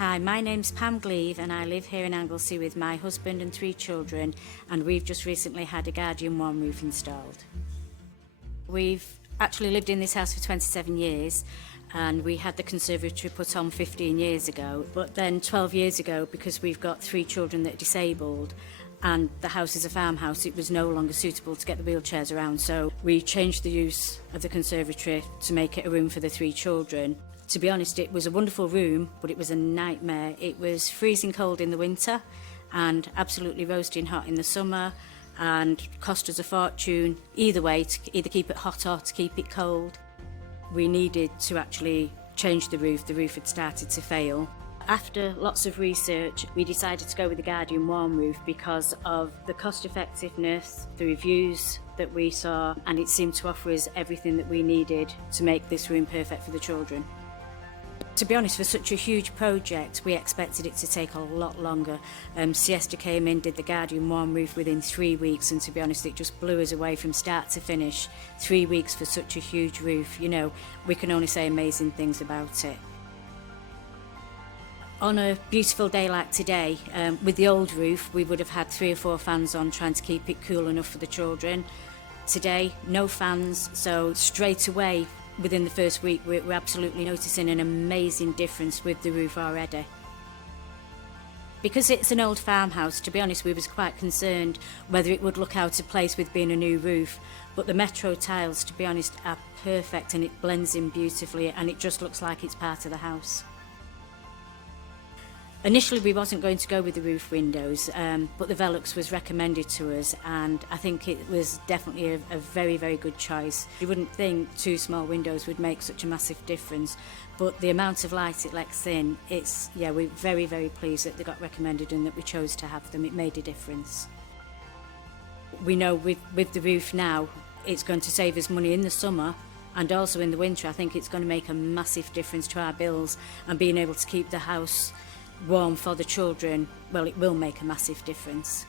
Hi, my name's Pam Gleave and I live here in Anglesey with my husband and 3 children, and we've just recently had a Guardian warm roof installed. We've actually lived in this house for 27 years and we had the conservatory put on 15 years ago, but then 12 years ago, because we've got 3 children that are disabled and the house is a farmhouse, it was no longer suitable to get the wheelchairs around, so we changed the use of the conservatory to make it a room for the 3 children. To be honest, it was a wonderful room, but it was a nightmare. It was freezing cold in the winter and absolutely roasting hot in the summer, and cost us a fortune either way, to either keep it hot or to keep it cold. We needed to actually change the roof. The roof had started to fail. After lots of research, we decided to go with the Guardian warm roof because of the cost effectiveness, the reviews that we saw, and it seemed to offer us everything that we needed to make this room perfect for the children. To be honest, for such a huge project, we expected it to take a lot longer. Siesta came in, did the Guardian warm roof within 3 weeks, and to be honest, it just blew us away from start to finish. 3 weeks for such a huge roof, you know, we can only say amazing things about it. On a beautiful day like today, with the old roof, we would have had 3 or 4 fans on trying to keep it cool enough for the children. Today, no fans, so straight away, within the first week, we're absolutely noticing an amazing difference with the roof already. Because it's an old farmhouse, to be honest, we was quite concerned whether it would look out of place with being a new roof, but the metro tiles, to be honest, are perfect and it blends in beautifully and it just looks like it's part of the house. Initially we wasn't going to go with the roof windows, but the VELUX was recommended to us, and I think it was definitely a very, very good choice. You wouldn't think 2 small windows would make such a massive difference, but the amount of light it lets in, we're very, very pleased that they got recommended and that we chose to have them. It made a difference. We know with the roof now, it's going to save us money in the summer, and also in the winter. I think it's going to make a massive difference to our bills, and being able to keep the house warm for the children, well, it will make a massive difference.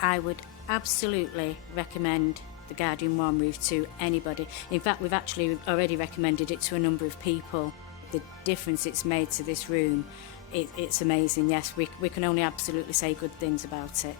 I would absolutely recommend the Guardian warm roof to anybody. In fact, we've actually already recommended it to a number of people. The difference it's made to this room, it's amazing. Yes, we can only absolutely say good things about it.